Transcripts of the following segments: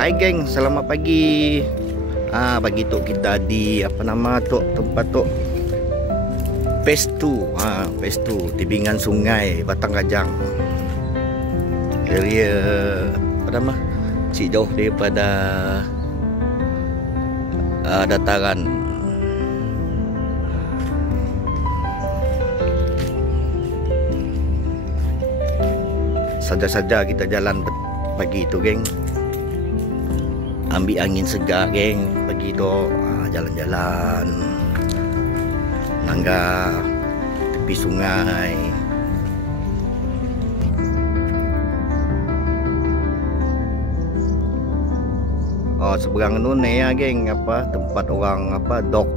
Hai geng, selamat pagi. Pagi tu kita di apa nama tu tempat tu Pestu, Pestu tebingan sungai Batang Kajang. Area apa nama? Cik jauh daripada dataran. Saja-saja kita jalan pagi tu geng. Ambil angin segar geng pagi tu, jalan-jalan nangga tepi sungai. Seberang tu ni ya geng, apa tempat orang apa dok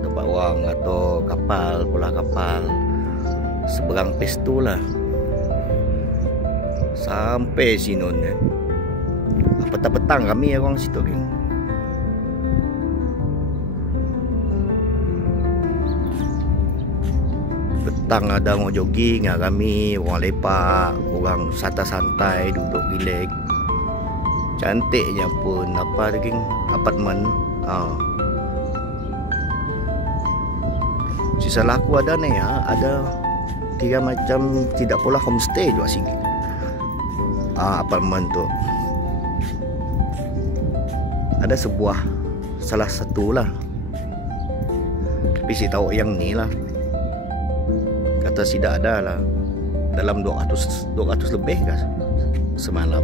tempat orang atau kapal, pula kapal. Seberang Pestu lah. Sampai sini ya. Petang-petang kami orang situ geng. Petang ada orang jogging, kami orang lepak, orang santai-santai duduk relax. Cantiknya pun apa geng, apartmen. Sisa laku ada nih ya, ada 3 macam, tidak pula homestay juga sini. Apartmen tu ada sebuah, salah satu lah, tapi saya tahu yang ni lah, kata tidak ada lah, dalam 200 lebih kan semalam.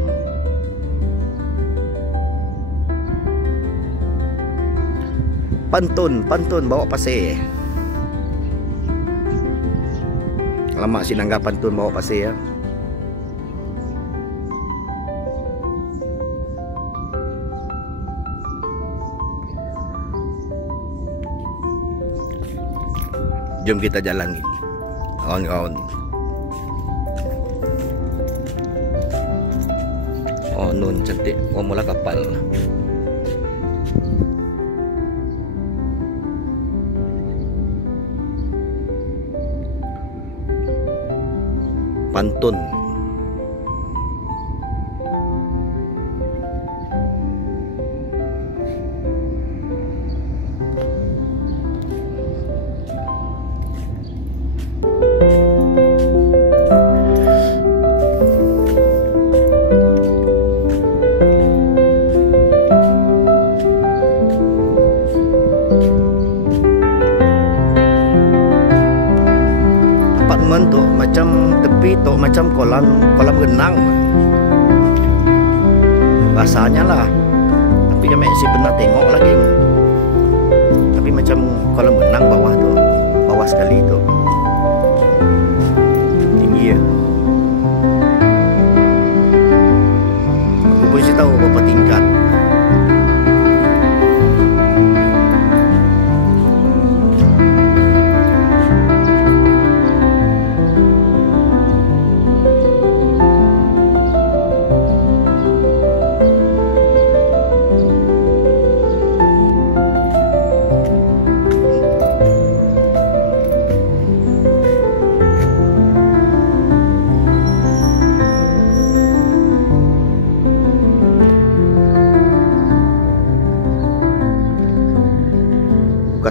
Pantun bawa pasir. Lama si nangga pantun bawa pasir ya. Jom kita jalan ni, kawan-kawan. Nun cantik, mula kapal. Pantun. Tu macam tepi tu macam kolam renang bahasanya lah, tapi kami masih pernah tengok lagi, tapi macam kolam renang bawah sekali tu, tinggi ya. Aku pun sih tahu berapa tingkat.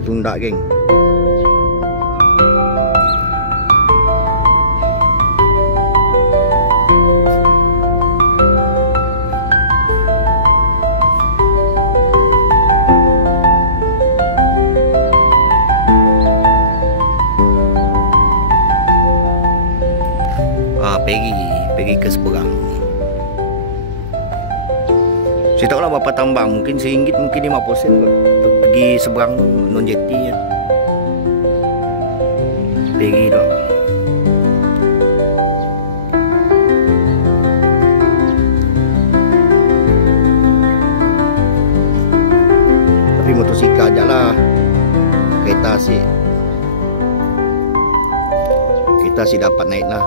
Tunda geng. Pergi ke seberang. Saya tahu lah berapa tambang, mungkin RM1, mungkin 50 sen pergi seberang non jeti ya. Pergi dok. Tapi motosikal aja lah. Kereta sih dapat naik lah.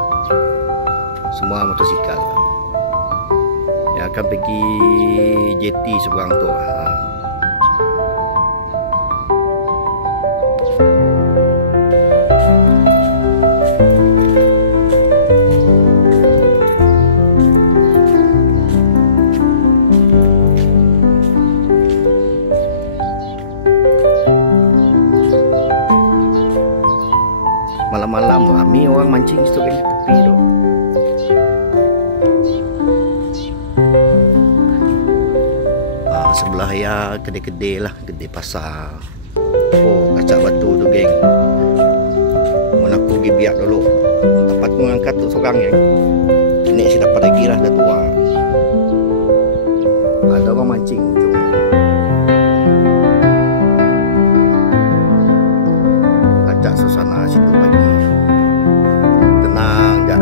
Semua motosikal yang akan pergi jeti seberang tu. orang mancing situ kan tepi tu. Sebelah ya kedai-kedai lah, kedai pasar. Oh, kacak batu tu geng. Mun aku pergi biak dulu. Dapat mengangkat tu seorang geng. Ini saya dapat lagi lah, dah tua. Ada orang mancing tu. Kacak suasana situ pagi. Tenang je.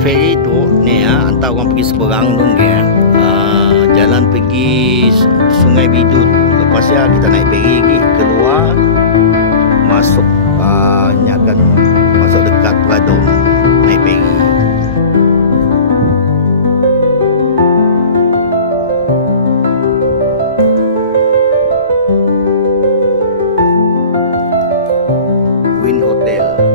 Ferry tu ni ya, hantar orang pergi seberang tu ya. Jalan pergi Sungai Bidut. Lepas ya kita naik ferry lagi keluar, masuk ni akan masuk dekat Peladong, naik ferry. Win Hotel.